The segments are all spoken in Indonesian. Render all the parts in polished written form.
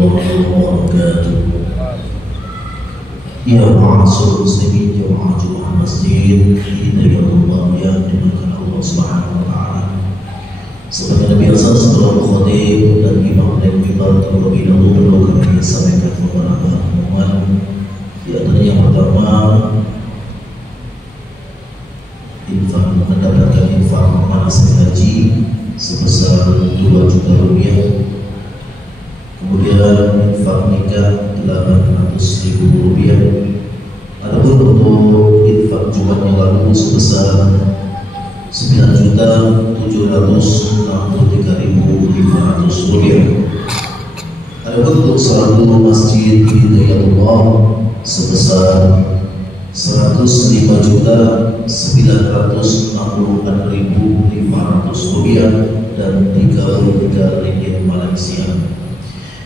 warahmatullahi wabarakatuh. Ya ma'asyiral muslimin jamaah masjid Hidayatullah yang dimuliakan Allah Subhanahu wa taala. Seperti biasa setelah khatib dan imam dan mimbar terlebih dahulu kami sampaikan beberapa pengumuman. Di antaranya yang pertama, infak mendapatkan infak manasik haji sebesar 2 juta rupiah. Kemudian infak nikah 800.000 rupiah. Adapun untuk infak Jumat yang lalu sebesar 9.763.500 rupiah. Adapun untuk saldo Masjid Hidayatullah sebesar 105.964.500 rupiah dan 33 ringgit Malaysia.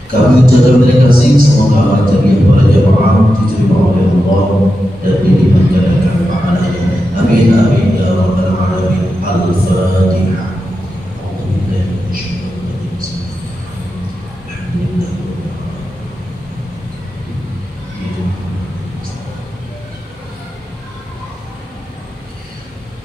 Kami ucapkan terima kasih, semoga amal jariah para jamaah diterima oleh Allah dan dilipat gandakan pahalanya. Amin amin ya rabbal alamin. Al-Fatihah.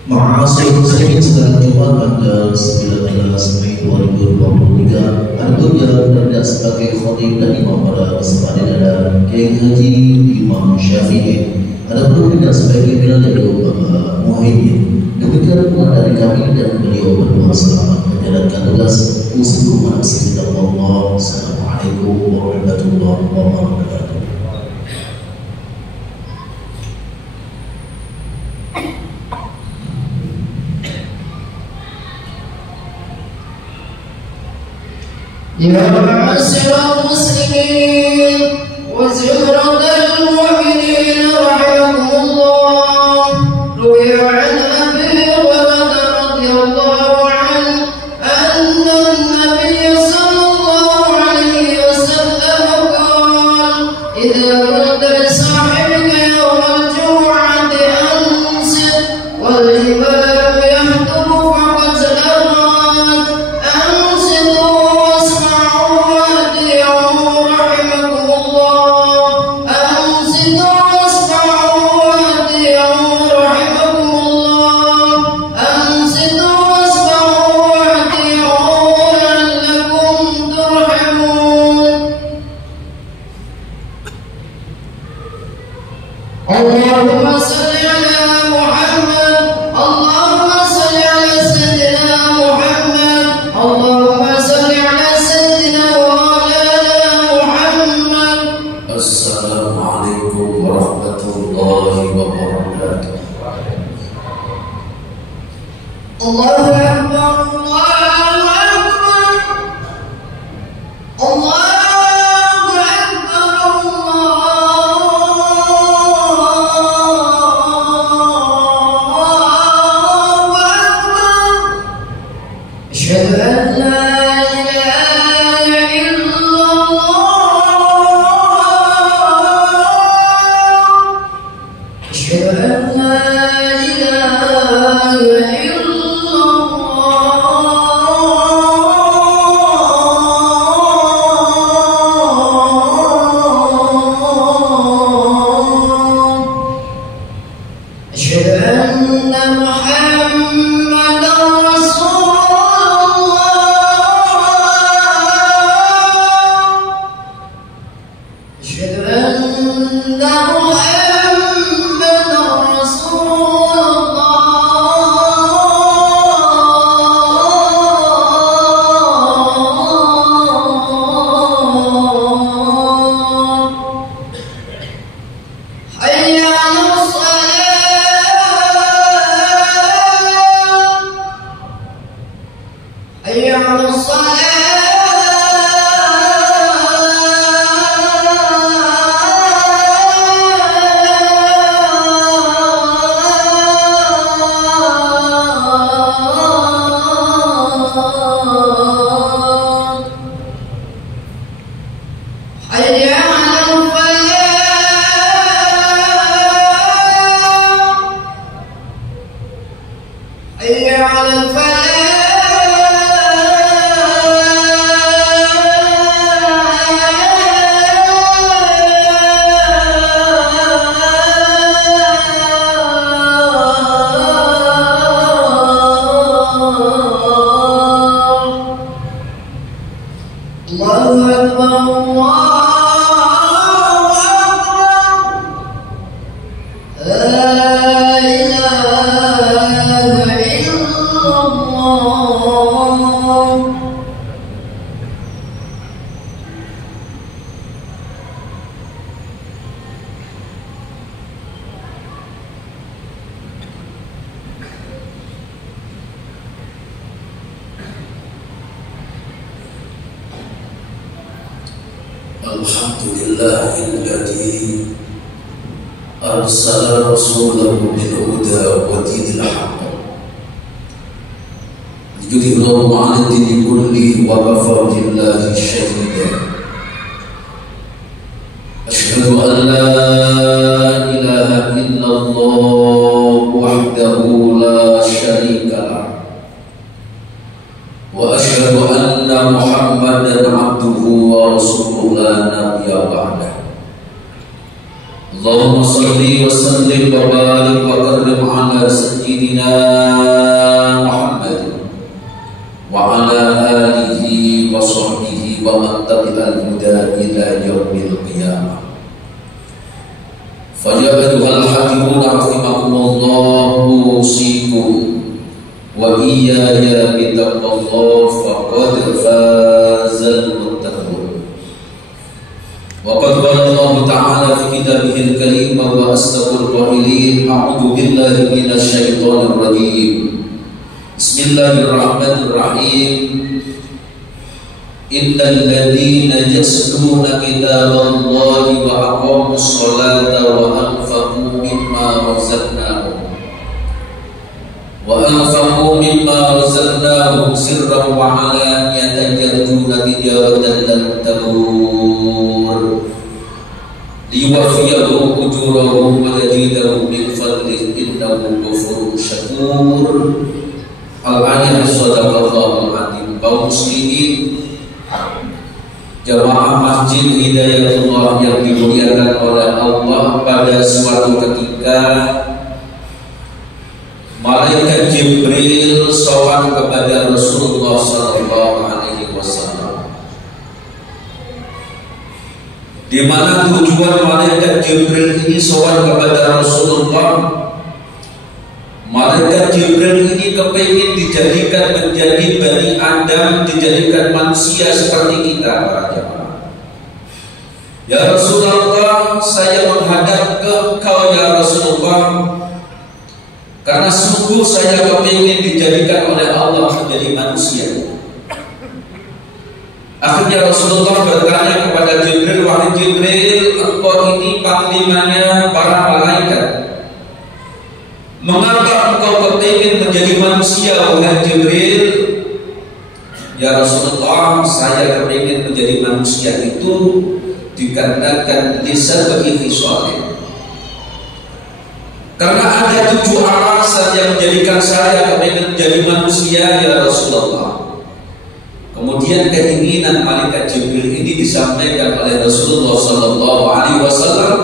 Ma'asyiral muslimin, sekarang Jumat tanggal 19 Mei 2023. Adapun yang berada sebagai khatib dan imam pada kesempatan adalah Kiai Haji Imam Syafi'i. Adapun tidak sebagai pimpinan dari Bapak Muhyiddin. Demikian pula dari kami dan beliau berdoa selamat menjalankan tugas. Assalamualaikum warahmatullahi wabarakatuh. Ya ma'asyiral muslimin wa zimratal mu'minin rahimakumullah. Ruwiya 'an Abi Hurairah radhiyallahu anhu anna an-nabiy sallallahu alaihi wasallam qala idza qulta li sahibika yawm al-jum'ati ansit wal imam yahdumu faqad lamat ansitu Allahumma salli ala Muhammad, Allahumma salli ala Sayyidina Muhammad, Allahumma salli ala Sayyidina wa ala Muhammad. Assalamualaikum warahmatullahi wabarakatuh. Allahu Akbar, Allahu Akbar, Allah. Alhamdulillahilladzi arsala rasulahu bil huda wa dinil haqq liyudhhirahu 'ala dini kulli wa kafa billahi shahida. Asyhadu an la ilaha illallah wahdahu la syarika lah wa asyhadu anna Muhammadan abduhu wa rasuluhu la nabiyya ba'dah. Allahumma salli wa sallim wa barik wa karrim ala sayyidina Muhammad wa ala alihi wa sahbihi wa man tabi'al huda ila yaumil qiyamah. Fa ya ayyuhal hadirun rahimakumullah, usikum wa iyaya bittaqwallah faqad fazal muttaqun. Wa qad qala Allah ta'ala fi kitabihil karim wa asdaqul qailin a'udzu billahi minasy syaithanir rajim. Bismillahirrahmanirrahim. Innal ladzina yasluna kitaballahi wa aqamus sholata wa anfaqu mimma razaqnahum sirran wa 'alaniyatan yarjuna tijaratan lan tabur liwafiyahum ujurahum wa yazidahum min fadlihi innahu ghafurun syakur. Al-ayat sadaqallahul azim. Kaum muslimin, jamaah Masjid Hidayatullah yang dimuliakan oleh Allah, pada suatu ketika malaikat Jibril sowan kepada Rasulullah sallallahu alaihi wasallam. Di mana tujuan malaikat Jibril ini sowan kepada Rasulullah? Malaikat Jibril ini kepingin dijadikan menjadi Bani Adam, dijadikan manusia seperti kita para jemaah. Ya Rasulullah, saya menghadap ke engkau ya Rasulullah, karena sungguh saya kepingin dijadikan oleh Allah menjadi manusia. Akhirnya Rasulullah bertanya kepada Jibril, wahai Jibril, engkau ini panglimanya para malaikat, mengapa engkau kepingin menjadi manusia wahai Jibril? Ya Rasulullah, saya kepingin menjadi manusia itu dikarenakan lisan bagi fisoleh. Karena ada 7 alasan yang menjadikan saya kepingin menjadi manusia ya Rasulullah. Kemudian keinginan malaikat Jibril ini disampaikan oleh Rasulullah sallallahu alaihi wasallam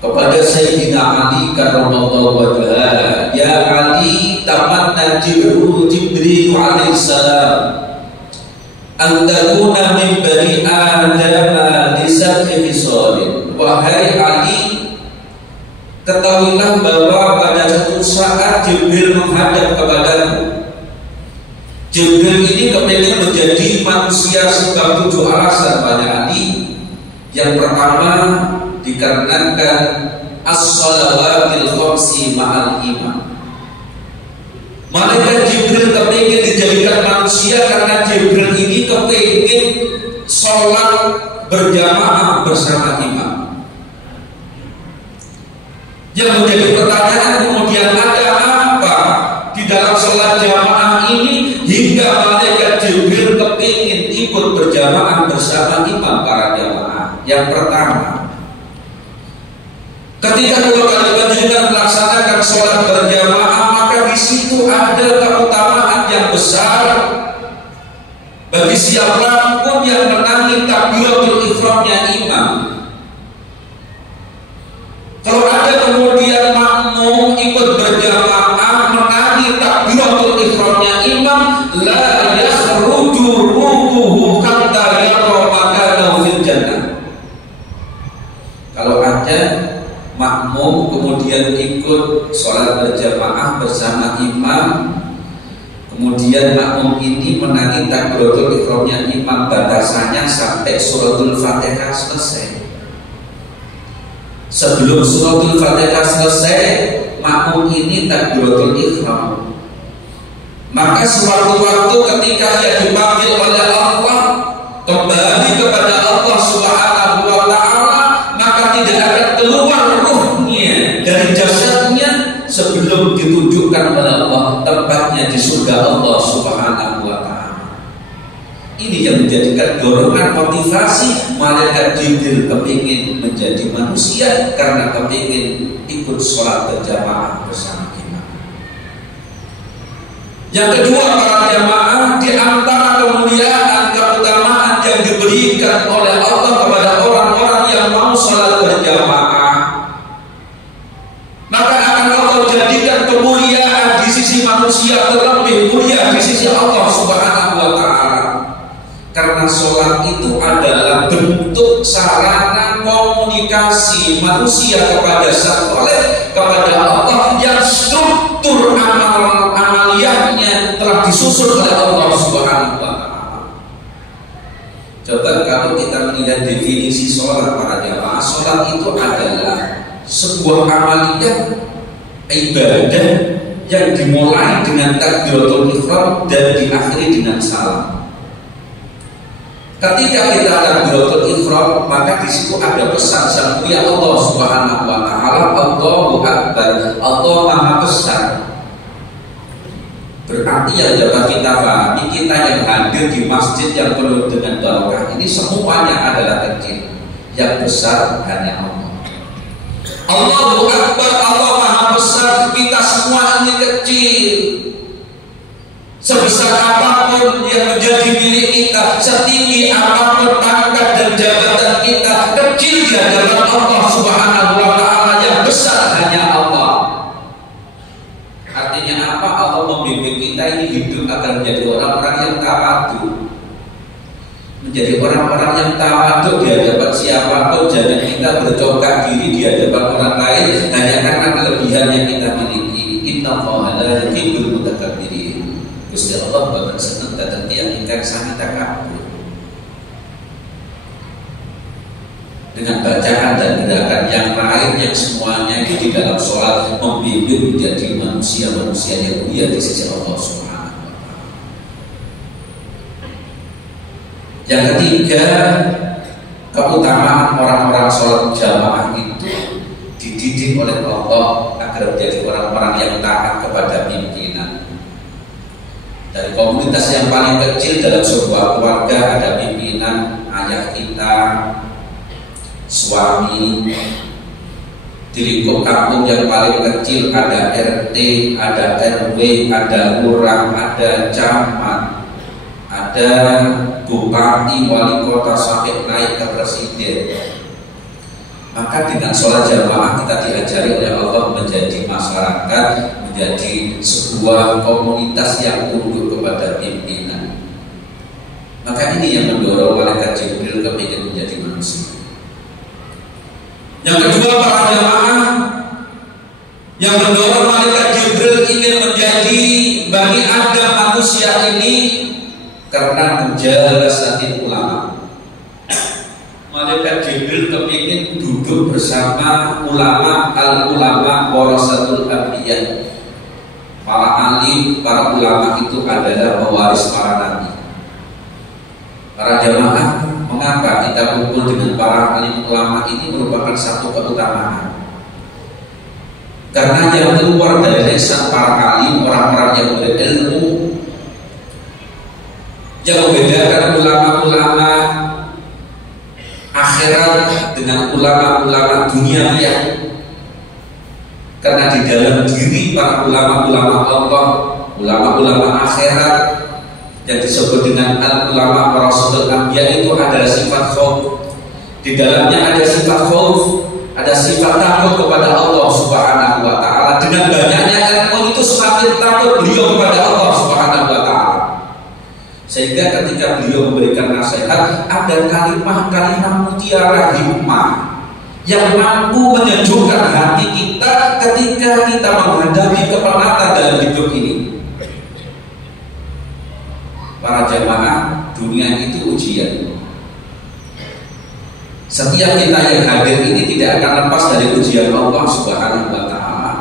kepada Sayyidina Ali karramallahu wajhah. Ya Ali, tamanna Jibril alaihi salam an takuna min bani Adam li sab'i fisalin. Wahai Ali, ketahuilah bahwa pada suatu saat Jibril menghadap kepadamu. Jibril ini kepingin menjadi manusia sebab 7 alasan pada Ali. Yang pertama, dikarenakan as-shalawatil khamsi ma'al iman. Malaikat Jibril kepingin dijadikan manusia karena Jibril ini kepingin sholat berjamaah bersama imam. Yang menjadi pertanyaan kemudian, ada apa di dalam sholat jamaah ini hingga malaikat Jibril kepingin ikut berjamaah bersama imam para jamaah? Yang pertama, ketika dua kali kita melaksanakan sholat berjamaah, maka di situ ada keutamaan yang besar bagi siapapun yang menangi takbiratul ihramnya imam. Kalau ada kemudian makmum ikut berjamaah menangi takbiratul ihramnya imam, la yakhruju ruhuhu hatta yara makanahu fil jannah. Kalau ada makmum kemudian ikut sholat berjamaah bersama imam, Kemudian makmum ini menangi takbiratul ihramnya imam, batasannya sampai suratul Fatihah selesai. Sebelum suratul Fatihah selesai, makmum ini takbiratul ihram. Maka sewaktu-waktu ketika dia dipanggil oleh Allah kembali kepada Allah Subhanahu wa ta'ala, maka tidak akan keluar ruhnya dari jasadnya sebelum ditunjukkan oleh Allah tempatnya di surga Allah Subhanahu wa ta'ala. Ini yang menjadikan dorongan motivasi malaikat Jibril kepingin menjadi manusia karena kepingin ikut sholat berjamaah bersama kita. Yang kedua, para jamaah, di antara kemuliaan keutamaan yang diberikan oleh Allah kepada orang-orang yang mau sholat berjamaah, maka akan Allah jadikan kemuliaan di sisi manusia terlebih mulia di sisi Allah Subhanahu wa ta'ala. Karena sholat itu adalah bentuk sarana komunikasi manusia kepada Sang Khaliq, kepada Allah, yang struktur amaliyahnya telah disusun oleh Allah Subhanahu wa ta'ala. Coba kalau kita melihat definisi sholat, para jamaah, sholat itu adalah sebuah amaliyah ibadah yang dimulai dengan takbiratul ihram dan diakhiri dengan salam. Ketika kita takbiratul ihram, maka di situ ada pesan sang mulia Allah Subhanahu wa ta'ala, Allahu Akbar, Allah Maha Besar. Berarti yang dapat kita pahami, kita yang hadir di masjid yang penuh dengan barokah ini semuanya adalah kecil, yang besar hanya Allah. Allahu Akbar, Allah Maha Besar, kita semua ini kecil. Sebesar apapun yang menjadi milik kita, setinggi apapun pangkat dan jabatan kita, kecil di hadapan Allah Subhanahu wa ta'ala, yang besar hanya Allah. Artinya apa? Allah membimbing kita ini hidup agar menjadi orang-orang yang tawadhu. Menjadi orang-orang yang tawadhu di hadapan siapapun. Jangan kita bercongkak diri di hadapan orang lain hanya karena kelebihan yang kita miliki. Innallaha la yuhibbul mutakabbirin. Gusti Allah bakal senang datang tiang ingkang sami takabur. Dengan bacaan dan gerakan yang lain yang semuanya itu di dalam sholat membimbing menjadi manusia-manusia yang mulia di sisi Allah Subhanahu wa ta'ala. Yang ketiga, keutamaan orang-orang sholat jamaah itu dididik oleh Allah agar menjadi orang-orang yang taat kepada pimpinan. Dari komunitas yang paling kecil dalam sebuah keluarga ada pimpinan, ayah kita, suami. Di lingkup kampung yang paling kecil ada RT, ada RW, ada lurah, ada camat, ada bupati, wali kota, sampai naik ke presiden. Maka dengan sholat jamaah kita diajari oleh Allah menjadi masyarakat, menjadi sebuah komunitas yang tunduk kepada pimpinan. Maka ini yang mendorong malaikat Jibril kepingin menjadi manusia. Yang kedua, para jamaah, yang mendorong malaikat Jibril ingin menjadi Bani Adam manusia ini karena mujalasati ulama. Malaikat Jibril kepingin duduk bersama ulama, al-ulama warasatul anbiya. Para alim, para ulama itu adalah pewaris para nabi. Para jamaah, mengapa kita kumpul dengan para alim ulama ini merupakan satu keutamaan? Karena yang keluar dari lisan para alim, orang-orang yang berilmu, yang membedakan ulama-ulama akhirat dengan ulama-ulama duniawiah. Karena di dalam diri para ulama-ulama Allah, ulama-ulama akhirat yang disebut dengan al-ulama warasatul anbiya itu adalah sifat khauf. Di dalamnya ada sifat khauf, ada sifat takut kepada Allah Subhanahu wa ta'ala. Dengan banyaknya ilmu itu semakin takut beliau kepada Allah Subhanahu wa ta'ala. Sehingga ketika beliau memberikan nasihat, ada kalimat-kalimat mutiara hikmah yang mampu menyejukkan hati kita ketika kita menghadapi kepenatan dalam hidup ini. para jamaah, dunia itu ujian. Setiap kita yang hadir ini tidak akan lepas dari ujian Allah Subhanahu wa Ta'ala.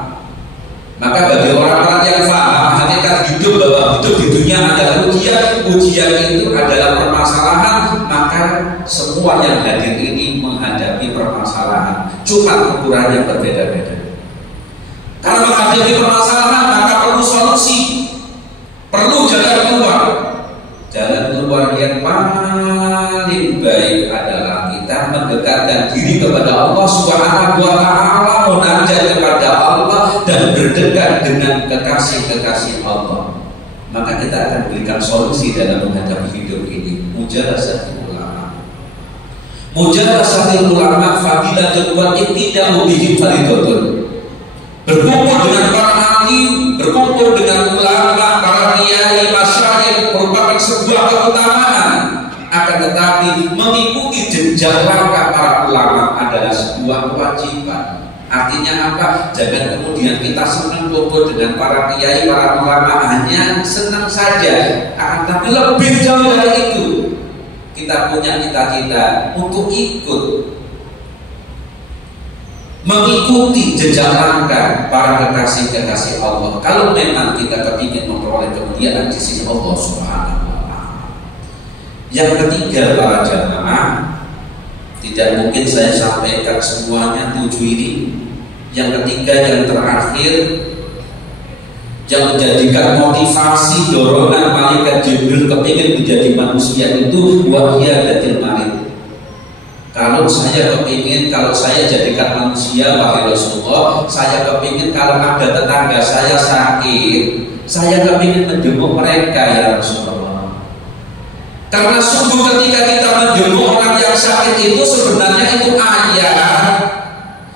Maka bagi orang-orang yang paham hakikat hidup, bahwa hidup di dunia adalah ujian, ujian itu adalah permasalahan, maka semua yang hadir ini menghadapi permasalahan, cuma ukurannya berbeda-beda. Karena menghadapi permasalahan maka perlu solusi, perlu jalan keluar. Jalan keluar yang paling baik adalah kita mendekatkan diri kepada Allah Subhanahu wa Ta'ala, munajat kepada Allah dan berdekat dengan kekasih-kekasih Allah. Maka kita akan berikan solusi dalam menghadapi hidup ini. Mujalasatul ulama. Mujalasatul ulama fadilatul wa ibtida'u bihim faridatun. Berkumpul dengan para alim, berkumpul dengan ulama, para kiai, masyayikh merupakan sebuah keutamaan. Akan tetapi mengikuti jejak langkah para ulama adalah sebuah kewajiban. Artinya apa? Jangan kemudian kita senang kumpul dengan para kiai, para ulama hanya senang saja. Akan tetapi lebih jauh dari itu, kita punya cita-cita untuk ikut mengikuti jejak langkah para kekasih-kekasih Allah. Kalau memang kita kepingin memperoleh kemuliaan di sisi Allah Subhanahu wa Ta'ala. Yang ketiga para jamaah, tidak mungkin saya sampaikan semuanya 7 ini. Yang ketiga, yang terakhir, yang menjadikan motivasi dorongan malaikat Jibril kepingin menjadi manusia itu wahiyadatil marid. Kalau saya kepingin, kalau saya jadikan manusia, wahai Rasulullah, saya kepingin kalau ada tetangga saya sakit, saya kepingin menjenguk mereka ya Rasulullah. Karena sungguh ketika kita menjenguk orang yang sakit itu sebenarnya itu ayat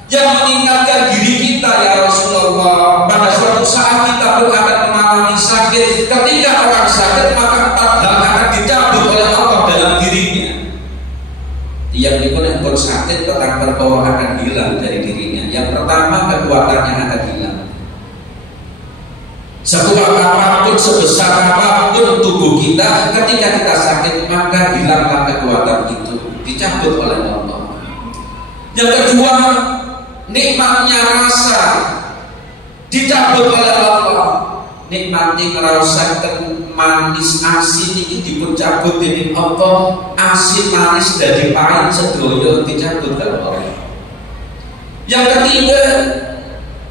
yang mengingatkan diri kita ya Rasulullah. Pada suatu saat kita pun akan mengalami sakit. Ketika orang sakit maka 4 hal akan dicabut oleh Allah dalam dirinya. Yang dikatakan pun sakit petang perkara akan hilang dari dirinya. Yang pertama, kekuatannya akan hilang. Sekuat apapun, sebesar apapun tubuh kita, ketika kita sakit maka hilanglah kekuatan itu, dicabut oleh Allah. Yang kedua, nikmatnya rasa dicabut oleh Allah. Nikmati merasakan manis asin ini dipun cabut dening Allah. Asin manis dari pahit sedoyo dicabut oleh Allah. Yang ketiga,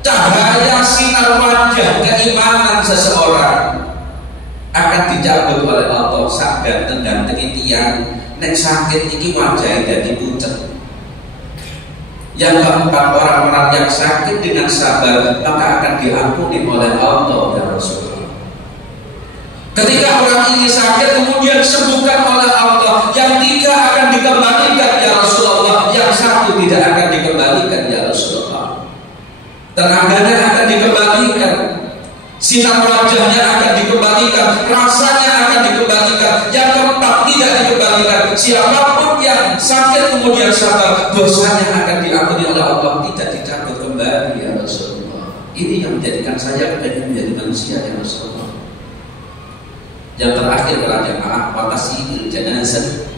cahaya sinar wajah keimanan seseorang akan dicabut oleh Allah. Sak ganteng-ganteng tiyang nek sakit iki wajah dadi pucet. Yang keempat, orang-orang yang sakit dengan sabar maka akan diampuni oleh Allah ya Rasulullah. Ketika orang ini sakit kemudian sembuhkan oleh Allah. Yang tiga akan dikembalikan ya Rasulullah. Yang satu tidak akan dikembalikan ya Rasulullah. Tenaganya akan dikembalikan, sinar wajahnya akan dikembalikan, rasanya akan dikembalikan. Yang keempat tidak dikembalikan. Siapapun yang sakit kemudian sabar, dosanya akan diampuni oleh Allah, tidak dicabut kembali ya Rasulullah. Ini yang menjadikan saya pengen menjadi manusia ya Rasulullah. Yang terakhir para jamaah, watasi janazah.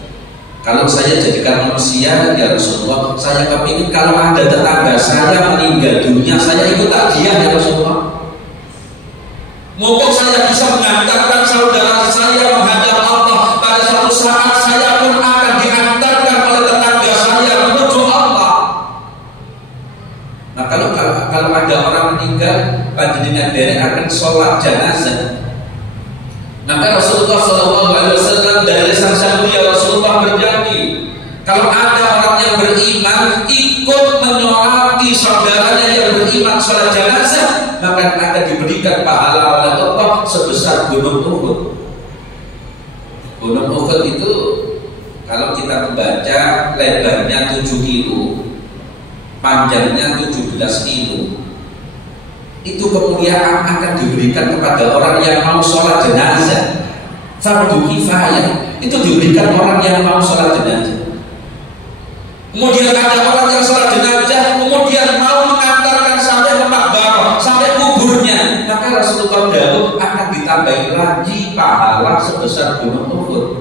Kalau saya jadikan manusia ya Rasulullah, saya kepingin kalau ada tetangga saya meninggal dunia, saya ikut takziah ya Rasulullah. Mumpung saya bisa mengantarkan saudara saya menghadap Allah, pada suatu saat saya pun akan diantarkan oleh tetangga saya menuju Allah. Nah kalau ada orang meninggal, panjenengan derek akan sholat jenazah. Maka Rasulullah SAW dari sang mulia Rasulullah berjanji, kalau ada orang yang beriman ikut menyolati saudaranya yang beriman sholat jenazah, maka akan diberikan pahala oleh Allah sebesar gunung Uhud. Gunung Uhud itu kalau kita membaca, lebarnya 7 kilo, panjangnya 17 kilo. Itu kemuliaan akan diberikan kepada orang yang mau sholat jenazah. Fardu kifayah itu diberikan orang yang mau sholat jenazah. Kemudian ada orang yang sholat jenazah kemudian mau mengantarkan sampai ke makbarah, sampai kuburnya, maka Rasulullah dahulu akan ditambah ditambahin lagi pahala sebesar gunung Uhud.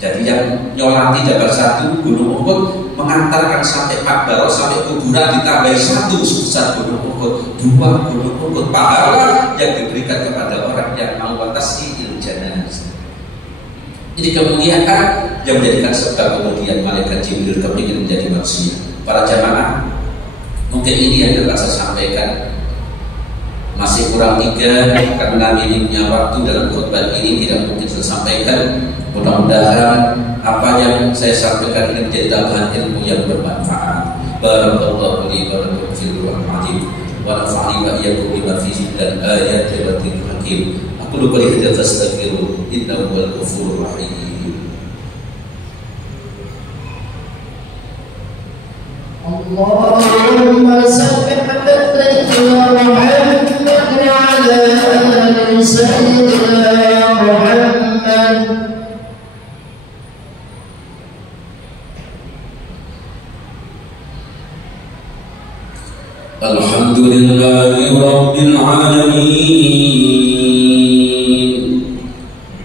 Jadi yang nyolati dapat 1 gunung Uhud, mengantarkan sampai Makbarah, sampai kuburan ditambahi 1 sebesar gunung Uhud, 2 gunung Uhud pahala yang diberikan kepada orang yang mau tasdil janazah. Jadi kemuliaan yang menjadikan sebab kemudian malaikat Jibril kepingin menjadi manusia. Para jamaah, mungkin ini yang dapat saya sampaikan. Masih kurang 3 karena minimnya waktu dalam khutbah ini tidak mungkin saya sampaikan. Mudah-mudahan apa yang saya sampaikan ini menjadi tambahan ilmu yang bermanfaat. Barakallahu li wa lakum fil Qur'an wa nafa'ani wa iyyakum bima fihi dan ayati wa dzikril hakim. Aku lupa lihat fastaghfiru innahu wal ghafurur rahim. Allahumma salli ala sayyidina Muhammad wa ala ali sayyidina Muhammad. Alhamdulillahi Rabbil Alamin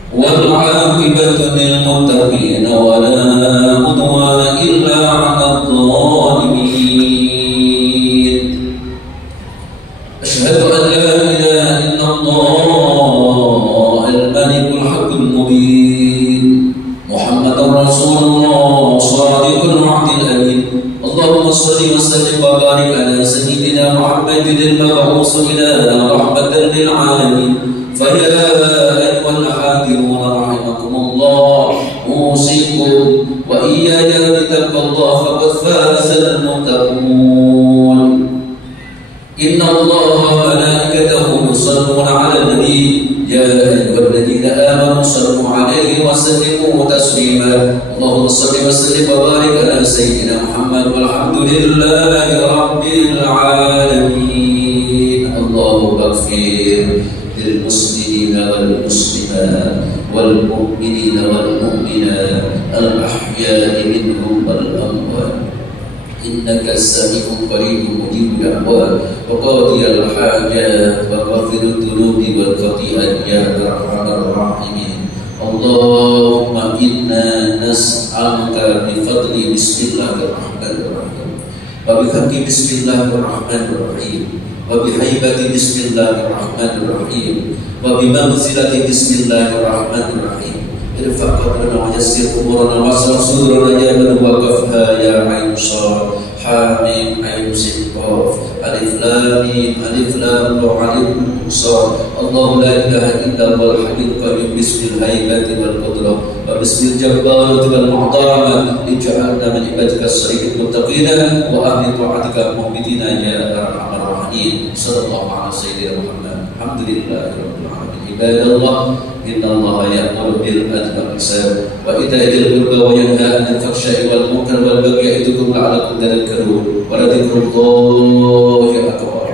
wal 'aqibatu lil muttaqin wa la 'udwana illa 'alal zalimin. Asyhadu an la ilaha illallah al-malikul haqqul mubin Muhammadar Rasulullah shadiqul wa'dil amin. Allahumma shalli wa sallim wa barik ala sayyidina Muhammadin al-mab'us ila rahmatan lil alamin. Fa ya ayyuhal hadirun rahimakumullah, usikum wa iyaya bittaqwallahi faqad faza al-muttaqun. Inna Allaha wa malaikatahu yusalluna 'alan nabi ya ayyuhalladzina amanu sallu 'alaihi wa sallimu taslima. Allahumma shalli wa sallim wa barik ala sayyidina Muhammad walhamdulillahi rabbil alamin. Allahumma ighfir lil muslimina wal muslimat wal mu'minina wal mu'minat al ahya'i minhum wal amwat. Innaka as-sami'un qaribun mujibud da'wat wa qadiyal hajat wa ghafirud dhunubi wal khati'at ya arhamar rahimin. Allahumma inna nas'aluka bi fadli bismillahirrahmanirrahim wa bi haqqi bismillahirrahmanirrahim wa bi haibati bismillahirrahmanirrahim wa bi manzilati bismillahirrahmanirrahim. Irfa' qadrana wa yassir umurana wa shrah sudurana ya man waqafha ya ayn shad hamim ayn sin qaf alif lam mim alif lam ra alif shad. Allahu la ilaha illa huwal hayyul qayyum bismil haibati wal qudrah wa bismil jabbarati wal mu'tamah ij'alna min ibadika as-salihin muttaqina wa ahli ta'atika mu'minina ya arhamar rahimin. Sallallahu ala sayyidina Muhammad. Alhamdulillahi rabbil alamin. Ibadallah, innallaha ya'muru bil adli wal ihsan wa ita'i dzil qurba wa yanha 'anil fahsya'i wal munkar wal bagyi ya'idukum la'allakum tadhakkarun wa la dzikrullahi akbar.